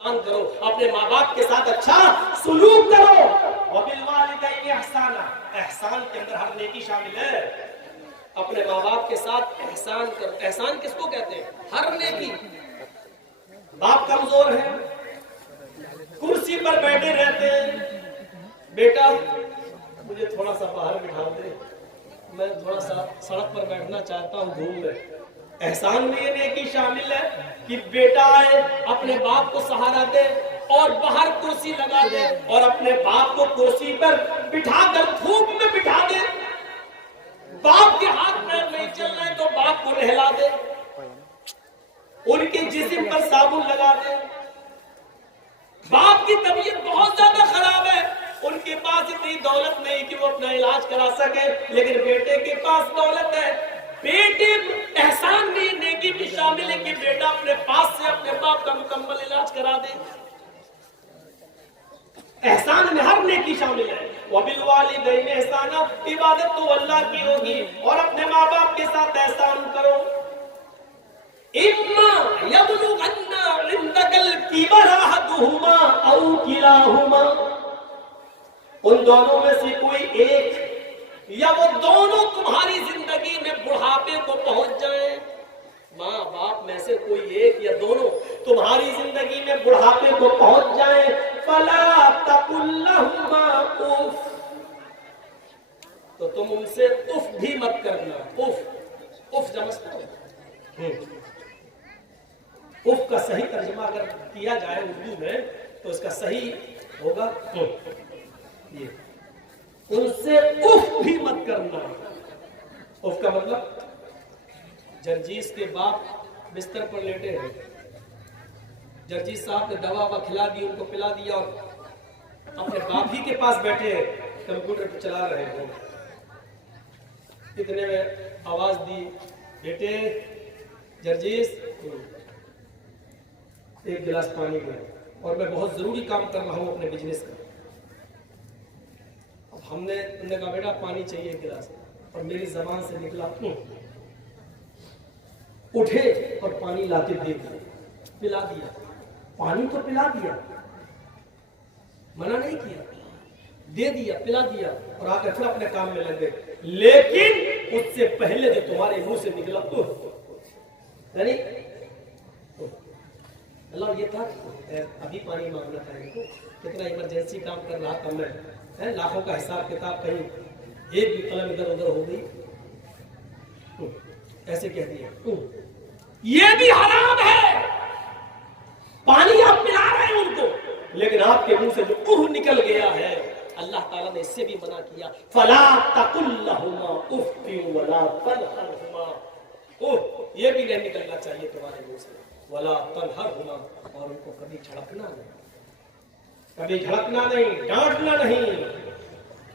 करो, अपने माँ बाप के साथ अच्छा सुलूक करो। वबिल वालिदैनि इहसाना, एहसान के अंदर हर नेकी शामिल है। अपने माँ बाप के साथ एहसान करो। एहसान किसको कहते हैं? हर नेकी। बाप कमजोर है, कुर्सी पर बैठे रहते हैं, बेटा मुझे थोड़ा सा बाहर बिठा दे, मैं थोड़ा सा सड़क पर बैठना चाहता हूँ घूमने। एहसान में ये नेकी शामिल है कि बेटा आए, अपने बाप को सहारा दे और बाहर कुर्सी लगा दे और अपने बाप को कुर्सी पर बिठा कर धूप में बिठा दे। बाप के हाथ पैर नहीं चल रहे तो बाप को नहला दे, उनके जिस्म पर साबुन लगा दे। बाप की तबीयत बहुत ज्यादा खराब है, उनके पास इतनी दौलत नहीं कि वो अपना इलाज करा सके, लेकिन बेटे के पास दौलत है। बेटे एहसान में नेकी भी शामिल है कि बेटा अपने पास से अपने बाप का मुकम्मल इलाज करा दे। एहसान में हर नेकी शामिल है। वबिल वालिदैनि इहसाना, इबादत तो अल्लाह की होगी और अपने माँ बाप के साथ एहसान करो। इम्मा यबलुगन्ना इंदकल किबरा अहदुहुमा औ किलाहुमा, उन दोनों में से कोई एक या वो दोनों तुम्हारी जिंदगी में बुढ़ापे को पहुंच जाए। माँ बाप में से कोई एक या दोनों तुम्हारी जिंदगी में बुढ़ापे को पहुंच जाए, फला तकुल लहुमा उफ, तो तुम उनसे उफ भी मत करना। उफ, उफ समझते हो? उफ का सही तर्जुमा अगर किया जाए उर्दू में तो इसका सही होगा ये, उनसे उफ भी मत करना। उफ का मतलब, जर्जीस के बाप बिस्तर पर लेटे हैं, जर्जीस साहब ने दवा ववा खिला दी, उनको पिला दिया और अपने बाप ही के पास बैठे हैं, कंप्यूटर चला रहे हैं। इतने में आवाज दी, बेटे जर्जीस एक गिलास पानी दे, और मैं बहुत जरूरी काम कर रहा हूं अपने बिजनेस का। अब उन्होंने कहा बेटा पानी चाहिए एक गिलास, और मेरी जबान से निकला उठे और पानी लाके दे दिया, पिला दिया। पानी तो पिला दिया, मना नहीं किया, दे दिया, पिला दिया और आकर फिर अपने काम में लग गए। लेकिन उससे पहले जो तुम्हारे मुंह से निकला यानी अल्लाह, ये था अभी पानी मांगना था इनको, कितना इमरजेंसी काम कर रहा था मैं, है लाखों का हिसाब किताब, कहीं एक भी कलम इधर उधर हो गई, ऐसे कह दिया। ये भी हराम है, पानी आप पिला रहे हैं उनको, लेकिन आपके मुंह से जो निकल गया है, अल्लाह ताला ने इससे भी मना किया। फला तकुल लहुमा उफ़्फ़िन वला तनहरहुमा, ये भी नहीं निकलना चाहिए तुम्हारे मुंह से। वला तनहरहुमा, और उनको कभी झड़कना नहीं, कभी झड़कना नहीं, डांटना नहीं,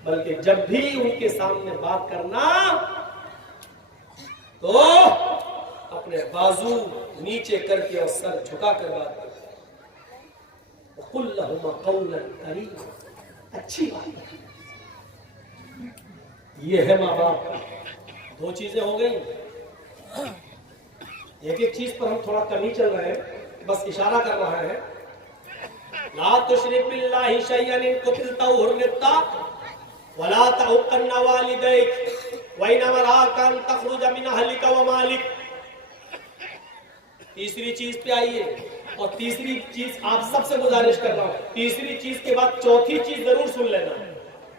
बल्कि जब भी उनके सामने बात करना तो अपने बाजू नीचे करके और सर झुका कर बात करो। कुल लहुमा कौलन करीमा, अच्छी बात है। ये है माँ बाप। दो चीजें हो गई, एक एक चीज पर हम थोड़ा कमी चल रहे हैं, बस इशारा कर रहा है। ला तुशरिक बिल्लाहि शैअन इन कुतिलता हुर्रिता वला तहुक्कन्ना वालिदैक व इन अमराका अन तखरुज मिन अहलिका व मालिक। तीसरी चीज पे आइए, और तीसरी चीज आप सबसे गुजारिश कर रहा हूं, तीसरी चीज के बाद चौथी चीज जरूर सुन लेना।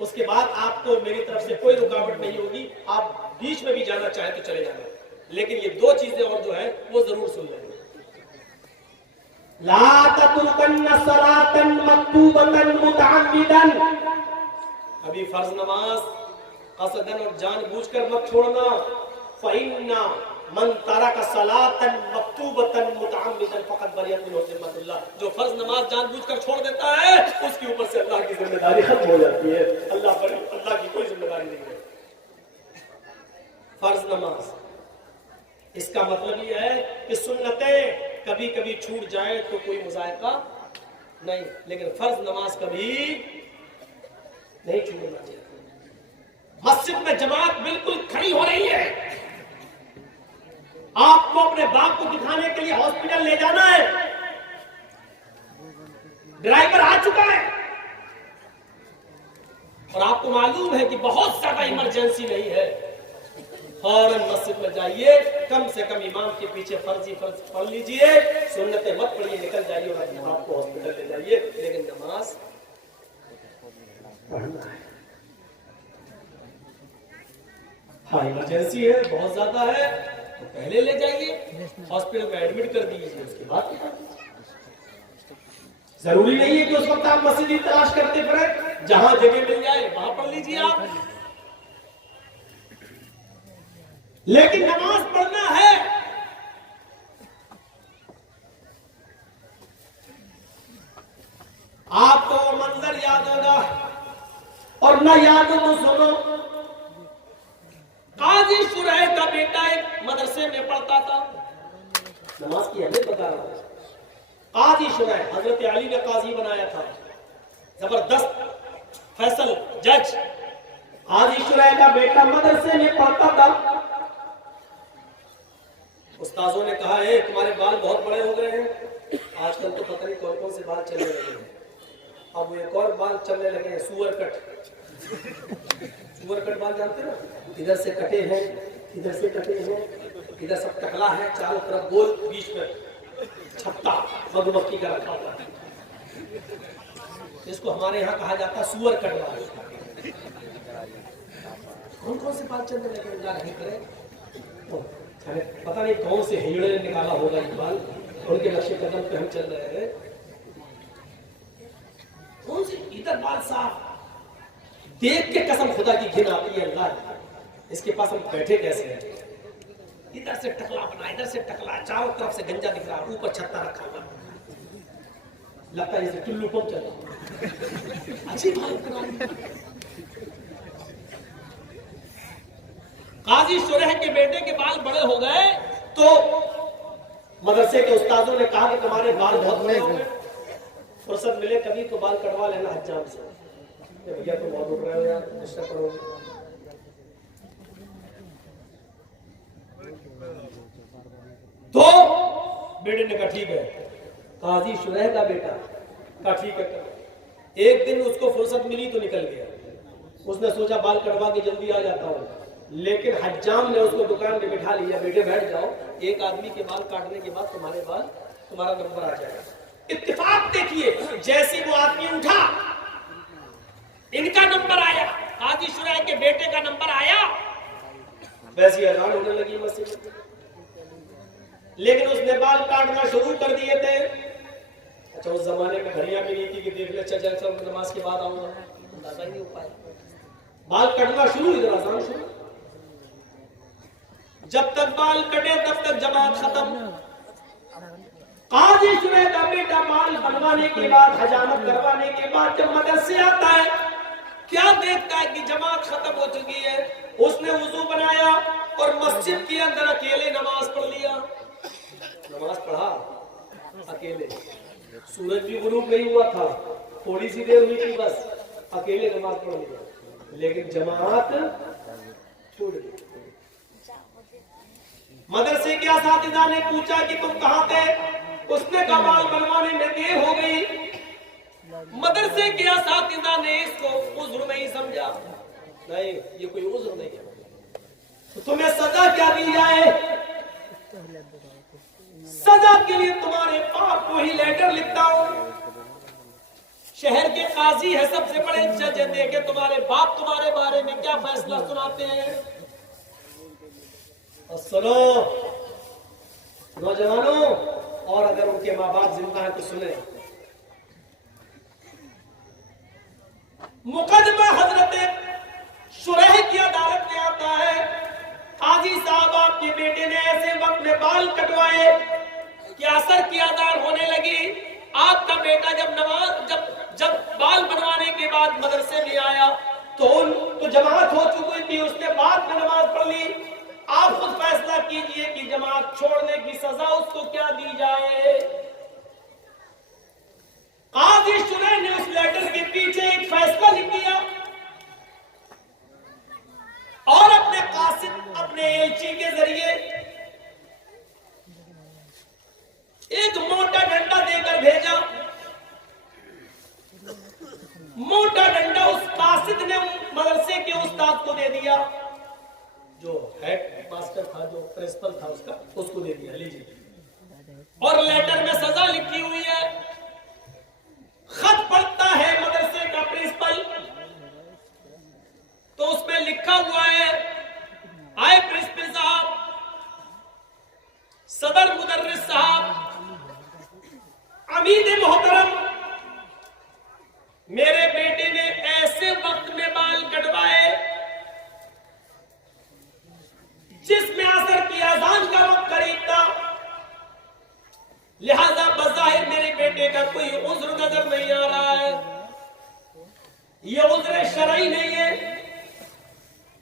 उसके बाद आपको मेरी तरफ से कोई रुकावट नहीं होगी, आप बीच में भी जाना चाहे तो चले जाना, लेकिन ये दो चीजें और जो है वो जरूर सुन लेना। ला ततरुकन्ना सलातन मक्तूबतन मुतअम्मिदन, कभी फर्ज नमाज कसदन और जानबूझकर मत छोड़ना। फइन्ना मन तरक सलातन मक्तूबतन मुतअम्मिदन फक़द बरियत मिन्हु ज़िम्मतुल्लाह, जो फर्ज नमाज जानबूझकर छोड़ देता है उसके ऊपर से अल्लाह की जिम्मेदारी खत्म हो जाती है। अल्लाह की कोई जिम्मेदारी नहीं है। फर्ज नमाज, इसका मतलब यह है कि सुन्नतें कभी कभी छूट जाए तो कोई मुज़ायका नहीं, लेकिन फर्ज नमाज कभी नहीं छूटना चाहिए। मस्जिद में जमात बिल्कुल खड़ी हो रही है, आपको अपने बाप को दिखाने के लिए हॉस्पिटल ले जाना है, ड्राइवर आ चुका है और आपको मालूम है कि बहुत ज्यादा इमरजेंसी नहीं है, फौरन मस्जिद में जाइए, कम से कम इमाम के पीछे फर्ज पढ़ लीजिए, सुन्नतें मत पढ़िए, निकल जाइए और अपने बाप को हॉस्पिटल ले जाइए, लेकिन नमाज पढ़ना है। हाँ इमरजेंसी है, बहुत ज्यादा है, तो पहले ले जाइए, हॉस्पिटल में एडमिट कर दीजिए, उसके बाद जरूरी नहीं है कि उस वक्त आप मस्जिद की तलाश करते फिरें, जहां जगह मिल जाए वहां पढ़ लीजिए आप, लेकिन नमाज पढ़ना है। आपको वो मंजर याद होगा और ना याद हो तो सुनो, काजी शुरैह का बेटा एक मदरसे में पढ़ता था, नमाज की अहमियत बता रहा हूं। काजी शुरैह, हजरत अली ने काजी बनाया था, जबरदस्त फैसल जज। काजी शुरैह का बेटा मदरसे में पढ़ता था। उस्ताजों ने कहा है तुम्हारे बाल बहुत बड़े हो गए हैं, आजकल तो पता नहीं कौन कौन से बाल चलने लगे हैं, अब एक और बाल चलने लगे हैं, सुअर कट। सुअर कट बाल जानते हो, इधर से कटे हैं, इधर से कटे हैं, इधर सब टकला है, चारों तरफ गोल, बीच में छत्ता मधुमक्खी का रखा हुआ है, इसको हमारे यहाँ कहा जाता है सुअर कट बाल। कौन कौन से बाल चलने लगे नहीं करे, पता नहीं कौन से हिजड़े ने निकाला होगा इकबाल, उनके नक्शे कदम पे हम चल रहे हैं। कौन से इधर बाल साफ, देख के कसम खुदा की घिन आती है, अल्लाह इसके पास हम बैठे कैसे हैं, इधर से टकला बना, इधर से टकला, चारों तरफ से गंजा दिख रहा, ऊपर छत्ता रखा हुआ, लगता है जैसे टुल्लू पंप चल रहा। अच्छी बात। काजी शुरैह के बेटे के बाल बड़े हो गए तो मदरसे के उस्तादों ने कहा कि तुम्हारे बाल बहुत बड़े हो गए, फुर्सत मिले कभी तो बाल कटवा लेना हज्जाम से। भैया तुम बहुत उठ रहे हो यार, डिस्टर्ब करोगे। तो बेटे ने कहा ठीक है, काजी शुरैह का बेटा कहा ठीक है। एक दिन उसको फुर्सत मिली तो निकल गया, उसने सोचा बाल कटवा के जल्दी आ जाता हूँ, लेकिन हज्जाम ने उसको दुकान पे बिठा लिया, बेटे बैठ जाओ, एक आदमी के बाल काटने के बाद तुम्हारा नंबर आ जाएगा। इत्तेफाक देखिए, जैसे वो आदमी उठा इनका नंबर आया, काजी शुरैह के बेटे का नंबर आया, वैसी अजान होने लगी मस्जिद में, लेकिन उसने बाल काटना शुरू कर दिए थे। अच्छा उस जमाने में घड़ियां भी नहीं थी कि देख ले चल नमाज के बाद आऊंगा, अंदाजा ही नहीं हो पाया, बाल कटना शुरू, इधर आसान शुरू, जब तक बाल कटे तब तक जमात खत्म। काजी शुरैह का बेटा बाल बनवाने के बाद, हजामत करवाने के बाद जब मदरसे आता है, क्या देखता है कि जमात खत्म हो चुकी है, उसने वुजू बनाया और मस्जिद के अंदर अकेले नमाज पढ़ लिया। नमाज पढ़ा अकेले, सूरज भी गुरूब नहीं हुआ था, थोड़ी सी देर हुई थी बस, अकेले नमाज पढ़ लिया, लेकिन जमात छोड़ दी। मदरसे के असातिज़ा ने पूछा कि तुम कहां थे, उसने कहा बाल बनवाने में देर हो गई। मदरसे के असातिज़ा ने इसको उज़्र नहीं समझा, नहीं ये कोई उज़्र नहीं है, तो तुम्हें सजा क्या दी जाए, सजा के लिए तुम्हारे बाप को ही लेटर लिखता हूं, शहर के काजी है, सबसे बड़े जज है, देखे तुम्हारे बाप तुम्हारे बारे में क्या फैसला सुनाते हैं। और सुनो नौजवानों, और अगर उनके माँ बाप जिंदा है तो सुने, मुकदमा हजरत शुरैह की अदालत में आता है, काजी साहब आपके बेटे ने ऐसे वक्त में बाल कटवाए कि असर की अजान होने लगी, आपका बेटा जब बाल बनवाने के बाद मदरसे में आया तो जमात हो चुकी थी, उसने बाद में नमाज पढ़ ली। आप खुद फैसला कीजिए कि जमात छोड़ने की सजा उसको क्या दी जाए। काजी शुरैह ने उस लेटर के पीछे एक फैसला लिख दिया और अपने कासिद, अपने एलची के जरिए एक मोटा डंडा देकर भेजा प्रिंसिपल था उसका, उसको दे दिया, लीजिए। और लेटर में सजा लिखी हुई है। खत पढ़ता है मदरसे का प्रिंसिपल, तो उसमें लिखा हुआ है, आए प्रिंसिपल साहब, सदर मुदर्रिस साहब, अमीद मोहतरम, मेरे बेटे ने ऐसे वक्त में बाल कटवाए जिसमें असर की अजान का वक्त करीब था, लिहाजा बज़ाहिर मेरे बेटे का कोई उज्र नजर नहीं आ रहा है, यह उज्र शरई नहीं है।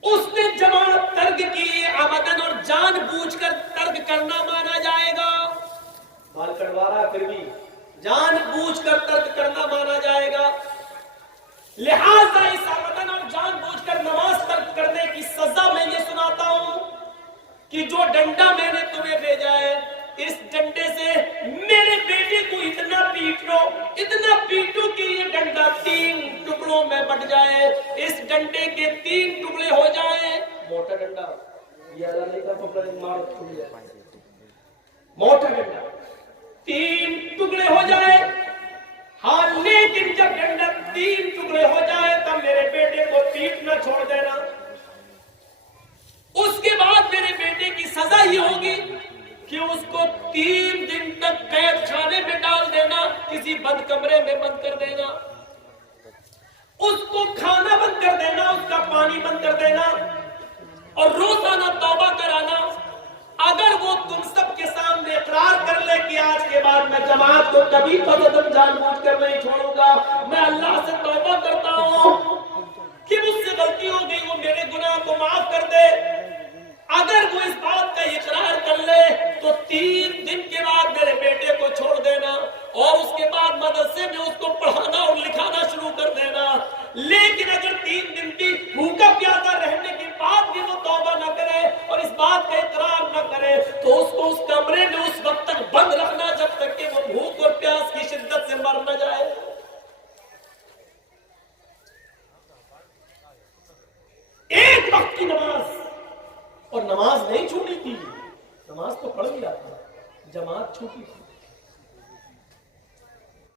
उसने जमानत तर्क की, आमदन और जानबूझकर तर्क करना माना जाएगा। बाल कटवा रहा फिर भी जानबूझकर तर्क करना माना जाएगा। लिहाजा इस आमदन और जानबूझकर नमाज तर्क करने की सजा मैं ये सुनाता हूं कि जो डंडा मैंने तुम्हें भेजा है, इस डंडे से मेरे बेटे को इतना पीटो कि ये डंडा 3 टुकड़ों में बट जाए, इस डंडे के 3 टुकड़े हो जाए। मोटा डंडा, ये अल्लाह ने कहा टुकड़ा मार छूट जाए, मोटा डंडा 3 टुकड़े हो जाए। हाँ, लेकिन जब डंडा 3 टुकड़े हो जाए तब मेरे बेटे को पीटना छोड़ देना। उसके बाद मेरे बेटे की सजा ये होगी कि उसको 3 दिन तक कैद खाने में डाल देना, किसी बंद कमरे में बंद कर देना, उसको खाना बंद कर देना, उसका पानी बंद कर देना और रोजाना तौबा कराना। अगर वो तुम सबके सामने इकरार कर ले कि आज के बाद मैं जमात को कभी कदम जानबूझकर नहीं छोड़ूंगा, मैं अल्लाह से तौबा करता हूं कि मुझसे गलती हो गई, वो मेरे गुनाह को माफ कर दे, अगर वो इस बात का इकरार कर ले तो 3 दिन के बाद मेरे बेटे को छोड़ देना और उसके बाद मदरसे में उसको पढ़ाना और लिखाना शुरू कर देना। लेकिन अगर 3 दिन की भूखा प्यासा रहने के बाद भी वो तौबा न करे और इस बात का इकरार न करे तो उसको उस कमरे में उस वक्त तक बंद रखना जब तक कि वो भूख और प्यास की शिद्दत से मर न जाए। एक वक्त की नमाज, और नमाज नहीं छूटी थी, नमाज तो पढ़ लिया था, जमात छूटी थी।